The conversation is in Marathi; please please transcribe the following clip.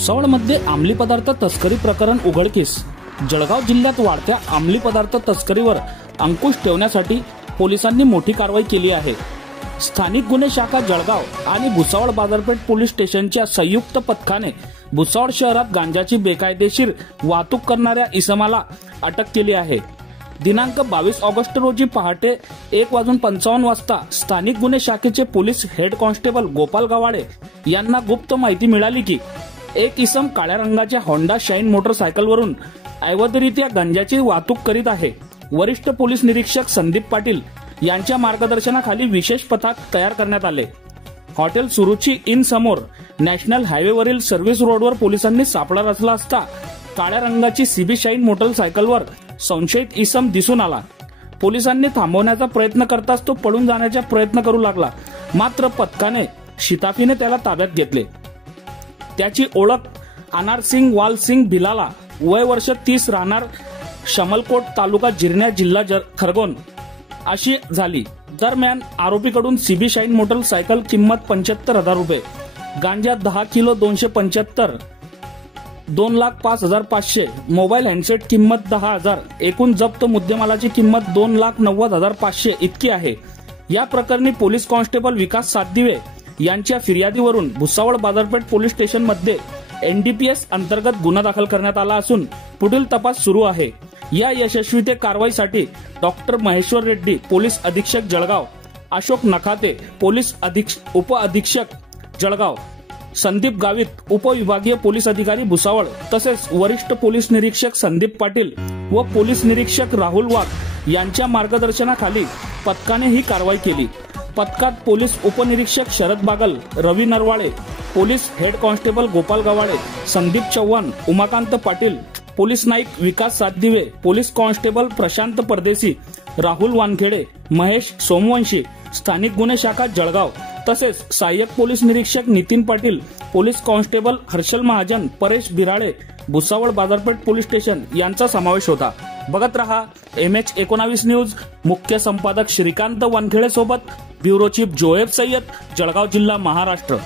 भुसावळमध्ये अंमली पदार्थ तस्करी प्रकरण उघडकीस। जळगाव जिल्ह्यात वाढत्या अंमली पदार्थ तस्करीवर अंकुश ठेवण्यासाठी पोलिसांनी मोठी कारवाई केली आहे। स्थानिक गुन्हे शाखा जळगाव आणि भुसावळ बाजारपेठ पोलीस स्टेशनच्या संयुक्त पथकाने भुसावळ शहरात गांजाची बेकायदेशीर वाहतूक करणाऱ्या इसमाला अटक केली आहे। दिनांक 22 ऑगस्ट रोजी पहाटे 1:55 वाजता स्थानिक गुन्हे शाखेचे police head constable Gopal Gawade यांना गुप्त माहिती मिळाली की एक इसम काळ्या रंगाच्या होंडा शाईन मोटरसायकलवरून अवैधरित्या गांजाची वाहतूक करीत आहे। वरिष्ठ पोलीस निरीक्षक संदीप पाटील यांच्या मार्गदर्शनाखाली विशेष पथक तयार करण्यात आले। हॉटेल सुरुची इन समोर नॅशनल हायवेवरील सर्व्हिस रोडवर पोलिसांनी सापळा रचला असता काळ्या रंगाची सीबी शाईन मोटरसायकलवर संशयित इसम दिसून आला। पोलिसांनी थांबवण्याचा प्रयत्न करताच तो पळून जाण्याचा प्रयत्न करू लागला, मात्र पथकाने शिताफीने त्याला ताब्यात घेतले। त्याची ओळख अनार सिंग वाल सिंग भिलाला, वय वर्ष 30, राहणार शमलकोट, तालुका जिरण्या, जिल्हा खरगोन अशी झाली। दरम्यान आरोपीकडून सीबी शाईन मोटरसायकल किंमत 75,000 रुपये, गांजा 10 किलो 275, 2,05,500, मोबाईल हँडसेट किंमत 10,000, एकूण जप्त मुद्देमालाची किंमत 2,90,500 इतकी आहे। या प्रकरणी पोलीस कॉन्स्टेबल विकास सातदिवे यांच्या फिर्यादीवरून भुसावळ बाजारपेठ पोलीस स्टेशन मध्ये एनडीपीएस अंतर्गत गुन्हा दाखल करण्यात आला असून पुढील तपास सुरू आहे। या यशस्वी कारवाईसाठी डॉक्टर महेश्वर रेड्डी, पोलीस अधीक्षक जळगाव, अशोक नखाते, पोलीस उप अधीक्षक जळगाव, संदीप गावित, उपविभागीय पोलीस अधिकारी भुसावळ, तसेच वरिष्ठ पोलीस निरीक्षक संदीप पाटील व पोलीस निरीक्षक राहुल वाघ यांच्या मार्गदर्शनाखाली पथकाने ही कारवाई केली। पथकात पोलीस उपनिरीक्षक Sharad Bagal, Ravi Narwade, police head constable Gopal Gawade, Sandeep Chavan, Umakant Patil, police Naik Vikas Satdive, police constable Prashant Pardeshi, Rahul Wankhede, Mahesh Somvanshi, स्थानिक गुन्हे शाखा जळगाव, तसेच सहाय्यक पोलीस निरीक्षक नितीन पाटील, पोलीस कॉन्स्टेबल हर्षल महाजन, परेश बिराळे, भुसावळ बाजारपेठ पोलीस स्टेशन यांचा समावेश होता। बघत रहा MH19 न्यूज। मुख्य संपादक श्रीकांत वानखेडे सोबत ब्युरो चीफ जोएब सय्यद, जळगाव जिल्हा, महाराष्ट्र।